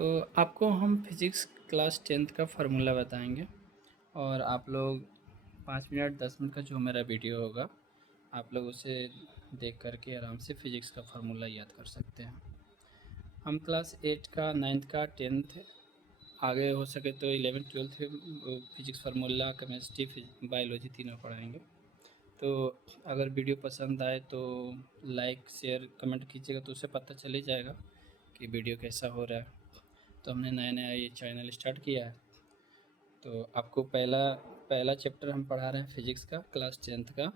तो आपको हम फिज़िक्स क्लास 10th का फ़ॉर्मूला बताएंगे और आप लोग 5 मिनट 10 मिनट का जो मेरा वीडियो होगा आप लोग उसे देख कर के आराम से फ़िज़िक्स का फ़ॉर्मूला याद कर सकते हैं। हम क्लास 8 का 9th का 10th आगे हो सके तो 11 12th physics formula chemistry biology तीनों पढ़ाएंगे। तो अगर वीडियो पसंद आए तो लाइक शेयर कमेंट कीजिएगा, तो उससे पता चल ही जाएगा कि वीडियो कैसा हो रहा है। तो हमने नया नया ये चैनल स्टार्ट किया है। तो आपको पहला पहला चैप्टर हम पढ़ा रहे हैं फिज़िक्स का क्लास 10th का,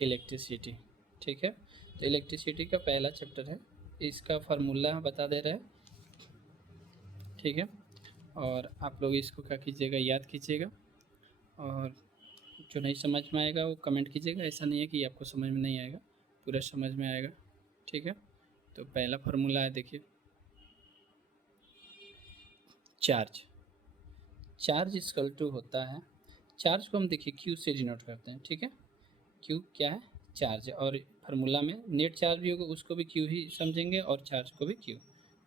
इलेक्ट्रिसिटी। ठीक है, तो इलेक्ट्रिसिटी का पहला चैप्टर है, इसका फार्मूला बता दे रहे हैं। ठीक है, और आप लोग इसको क्या कीजिएगा, याद कीजिएगा, और जो नहीं समझ में आएगा वो कमेंट कीजिएगा। ऐसा नहीं है कि आपको समझ में नहीं आएगा, पूरा समझ में आएगा। ठीक है, तो पहला फार्मूला है, देखिए, चार्ज। चार्ज इक्वल टू होता है, चार्ज को हम देखिए क्यू से डिनोट करते हैं। ठीक है, क्यू क्या है, चार्ज है, और फार्मूला में नेट चार्ज भी होगा उसको भी क्यू ही समझेंगे और चार्ज को भी क्यू।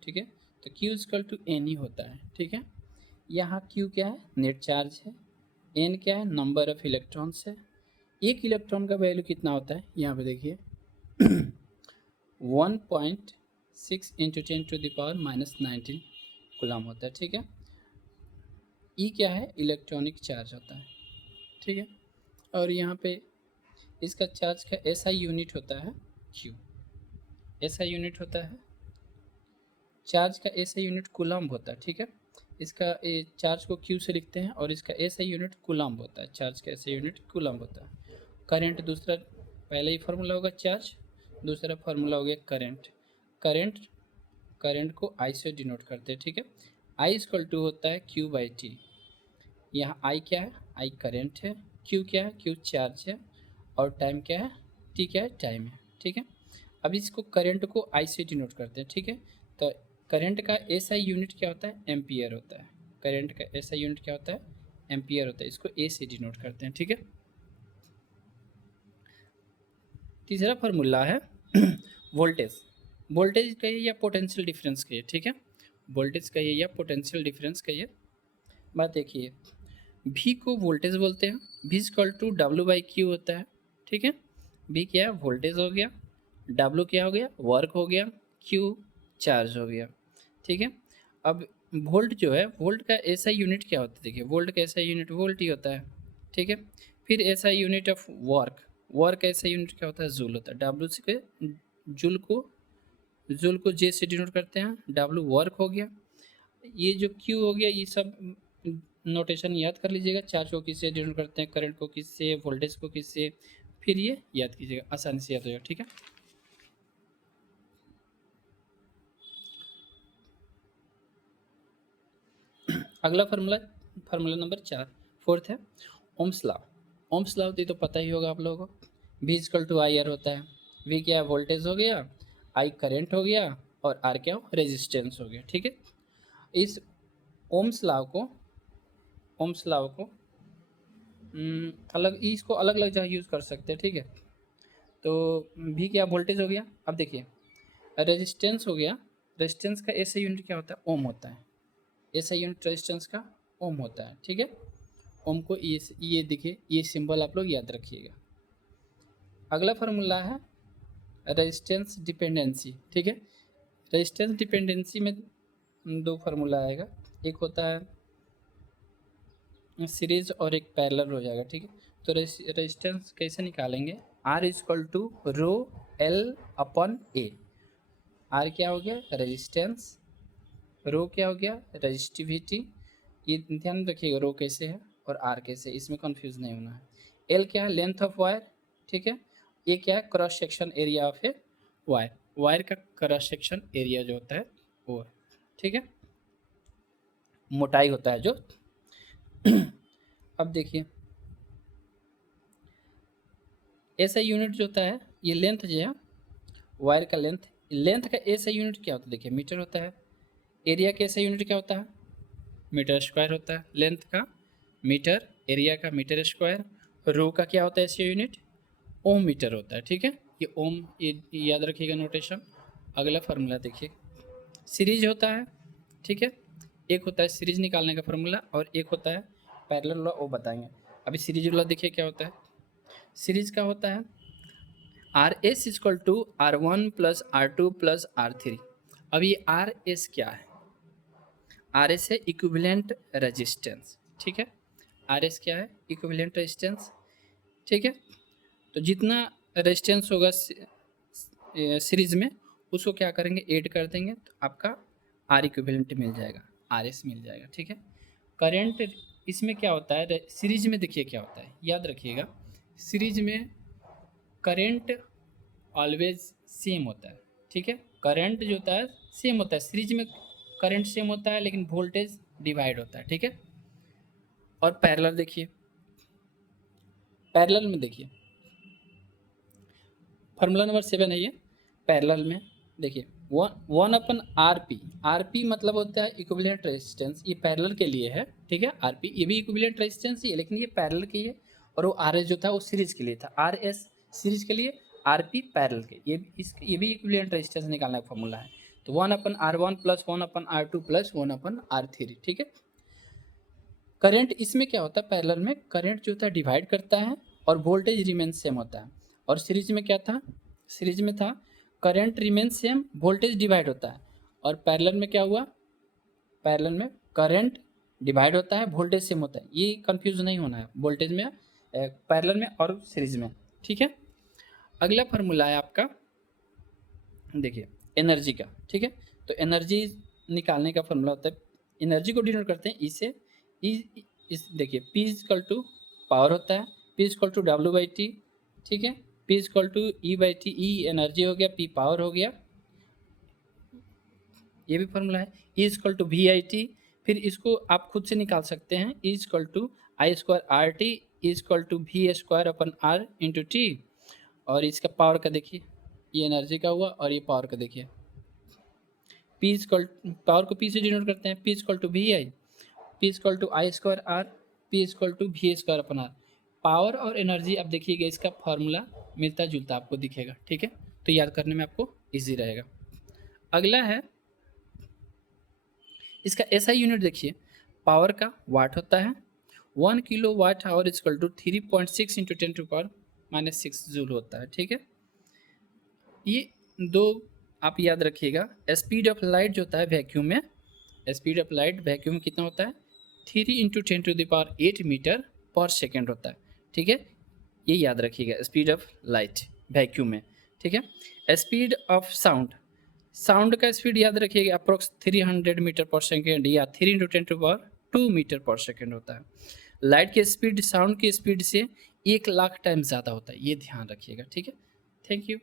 ठीक है, तो क्यू इक्वल टू एन ही होता है। ठीक है, यहाँ क्यू क्या है, नेट चार्ज है, एन क्या है, नंबर ऑफ इलेक्ट्रॉन्स है। एक इलेक्ट्रॉन का वैल्यू कितना होता है, यहाँ पे देखिए 1.6 इंटू 10⁻⁻19 कूलम होता है। ठीक है, ई क्या है, इलेक्ट्रॉनिक चार्ज होता है। ठीक है, और यहाँ पे इसका चार्ज का एसआई यूनिट होता है क्यू। एसआई यूनिट होता है, चार्ज का एसआई यूनिट कूलम्ब होता है। ठीक है, इसका चार्ज को क्यू से लिखते हैं और इसका एसआई यूनिट कूलम्ब होता है। चार्ज का एसआई यूनिट कूलम्ब होता है। करंट दूसरा, पहला ही फार्मूला होगा चार्ज, दूसरा फार्मूला हो गया करंट। करंट करंट को आई से डिनोट करते हैं। ठीक है, आई इक्वल टू होता है क्यू बाई टी। यहाँ आई क्या है, आई करंट है, क्यू क्या है, क्यू चार्ज है, और टाइम क्या है, टी क्या है, टाइम है। ठीक है, अब इसको करंट को आई से डिनोट करते हैं। ठीक है, तो करंट का एसआई यूनिट क्या होता है, एम्पियर होता है। करंट का एसआई यूनिट क्या होता है, एम्पियर होता है, इसको ए से डिनोट करते हैं। ठीक है, तीसरा फार्मूला है वोल्टेज। वोल्टेज कहिए या पोटेंशियल डिफरेंस कहिए। ठीक है, वोल्टेज कहिए या पोटेंशियल डिफरेंस कहिए। बात देखिए, भी को वोल्टेज बोलते हैं, भी equal to W by Q होता है। ठीक है, भी क्या है, वोल्टेज हो गया, डब्ल्यू क्या हो गया, वर्क हो गया, क्यू चार्ज हो गया। ठीक है, अब वोल्ट जो है, वोल्ट का ऐसा यूनिट क्या होता है, देखिए वोल्ट का ऐसा यूनिट वोल्ट ही होता है। ठीक है, फिर ऐसा यूनिट ऑफ वर्क, वर्क ऐसा यूनिट क्या होता है, जूल होता है। डब्ल्यू से जूल को जे से डिनोट करते हैं, डब्ल्यू वर्क हो गया, ये जो क्यू हो गया, ये सब नोटेशन याद कर लीजिएगा। चार्ज को किससे डिनोट करते हैं, करंट को किससे, वोल्टेज को किससे, फिर ये याद कीजिएगा, आसानी से याद हो जाएगा। ठीक है, अगला फार्मूला, फार्मूला नंबर 4, फोर्थ है ओम्स लॉ। ओम्स लॉ तो पता ही होगा आप लोगों को, V equal to I R होता है। वी क्या है, वोल्टेज हो गया, आई करंट हो गया, और आर क्या हो, रेजिस्टेंस हो गया। ठीक है, इस ओम्स लॉ को, ओम्स लॉ को अलग, इसको अलग अलग जगह यूज़ कर सकते हैं। ठीक है, तो भी क्या, वोल्टेज हो गया। अब देखिए, रेजिस्टेंस हो गया, रेजिस्टेंस का ऐसा यूनिट क्या होता है, ओम होता है। ऐसा यूनिट रेजिस्टेंस का ओम होता है। ठीक है, ओम को ये देखिए, ये सिंबल आप लोग याद रखिएगा। अगला फार्मूला है रेजिस्टेंस डिपेंडेंसी। ठीक है, रेजिस्टेंस डिपेंडेंसी में दो फार्मूला आएगा, एक होता है सीरीज और एक पैरेलल हो जाएगा। ठीक है, तो रेजिस्टेंस कैसे निकालेंगे, R equal to rho L upon A. R क्या हो गया, रेजिस्टेंस, रो क्या हो गया, रेजिस्टिविटी। ये ध्यान रखिएगा, रो कैसे है और आर कैसे, इसमें कंफ्यूज नहीं होना है। एल क्या है, लेंथ ऑफ वायर। ठीक है, ये क्या है, cross section area of a wire. Wire का क्रॉस सेक्शन एरिया जो होता है वो है। ठीक है, मोटाई होता है जो। अब देखिए, ऐसा यूनिट जो होता है, ये लेंथ जो है वायर का लेंथ, लेंथ का ऐसा यूनिट क्या होता है, देखिए मीटर होता है। एरिया का ऐसा यूनिट क्या होता है, मीटर स्क्वायर होता है। लेंथ का मीटर, एरिया का मीटर स्क्वायर, रो का क्या होता है ऐसे यूनिट, ओम मीटर होता है। ठीक है, ये ओम, ये याद रखिएगा नोटेशन। अगला फार्मूला देखिए, सीरीज होता है, ठीक है। एक होता है सीरीज निकालने का फॉर्मूला और एक होता है पैरेलल लॉ, वो बताएंगे। अभी सीरीज लॉ देखिए क्या होता है। सीरीज का होता है R S equal to R one plus R two plus R three. अब ये आर एस क्या है? आर एस है इक्विवेलेंट रेजिस्टेंस, ठीक है। आर एस क्या है? इक्विवेलेंट रेजिस्टेंस, ठीक है। तो जितना रेजिस्टेंस होगा सीरीज में उसको क्या करेंगे, ऐड कर देंगे, तो आपका आर इक्विवेलेंट मिल जाएगा, आर एस मिल जाएगा, ठीक है। करंट इसमें क्या होता है, सीरीज में देखिए क्या होता है, याद रखिएगा। सीरीज में करंट ऑलवेज सेम होता है, ठीक है। करंट जो होता है सेम होता है, सीरीज में करंट सेम होता है लेकिन वोल्टेज डिवाइड होता है, ठीक है। और पैरेलल देखिए, पैरेलल में देखिए फार्मूला नंबर 7 है ये। पैरेलल में देखिए one upon R P, R P मतलब होता है इक्विवेलेंट रेजिस्टेंस, ये पैरेलल के लिए है, ठीक है। आर पी ये भी इक्विवेलेंट रेजिस्टेंस ही है लेकिन ये पैरेलल की है, और वो आर एस जो था वो सीरीज के लिए था, आर एस सीरीज के लिए, आर पी पैरेलल के, ये भी इक्विवेलेंट रेजिस्टेंस निकालने का फॉर्मूला है। तो one upon R one plus one upon R two plus one upon R three, ठीक है। करंट इसमें क्या होता है, पैरेलल में करंट जो होता है डिवाइड करता है और वोल्टेज रिमेन सेम होता है। और सीरीज में क्या था, सीरीज में था current remain same, voltage divide होता है। और पैरेलल में क्या हुआ, पैरेलल में करंट डिवाइड होता है, वोल्टेज सेम होता है। ये कंफ्यूज नहीं होना है वोल्टेज में, पैरेलल में और सीरीज में, ठीक है। अगला फार्मूला है आपका, देखिए एनर्जी का, ठीक है। तो एनर्जी निकालने का फॉर्मूला होता है, एनर्जी को डिनोट करते हैं इसे, इस देखिए पी इजकल टू पावर होता है, P equal to W by T, ठीक है। P equal to E by T, E energy हो गया, पी पावर हो गया, ये भी फॉर्मूला है। E equal to V I T, फिर इसको आप खुद से निकाल सकते हैं, E equal to I square R T equal to V square upon R into T. और इसका पावर का देखिए, ये एनर्जी का हुआ और ये पावर का देखिए, पी इजकल पावर को पी से डिनोट करते हैं, P equal to V I, P equal to I square R, P equal to V square upon R. Power और एनर्जी अब देखिएगा इसका फॉर्मूला मिलता जुलता आपको दिखेगा, ठीक है। तो याद करने में आपको इजी रहेगा। अगला है इसका एसआई यूनिट, देखिए पावर का वाट होता है, 1 kilo watt hour equal to 3.6 into 10 to power -6 joule होता है, ठीक है। ये दो आप याद रखिएगा। स्पीड ऑफ लाइट जो होता है वैक्यूम में, स्पीड ऑफ लाइट वैक्यूम में कितना होता है, 3 into 10 to the power 8 metre पर सेकेंड होता है, ठीक है। ये याद रखिएगा स्पीड ऑफ लाइट वैक्यूम में, ठीक है। स्पीड ऑफ साउंड, साउंड का स्पीड याद रखिएगा अप्रोक्स 300 मीटर पर सेकेंड या 3 इंटू 10 टू पावर 2 मीटर पर सेकेंड होता है। लाइट की स्पीड साउंड की स्पीड से 1 लाख टाइम ज़्यादा होता है, ये ध्यान रखिएगा, ठीक है। Thank you.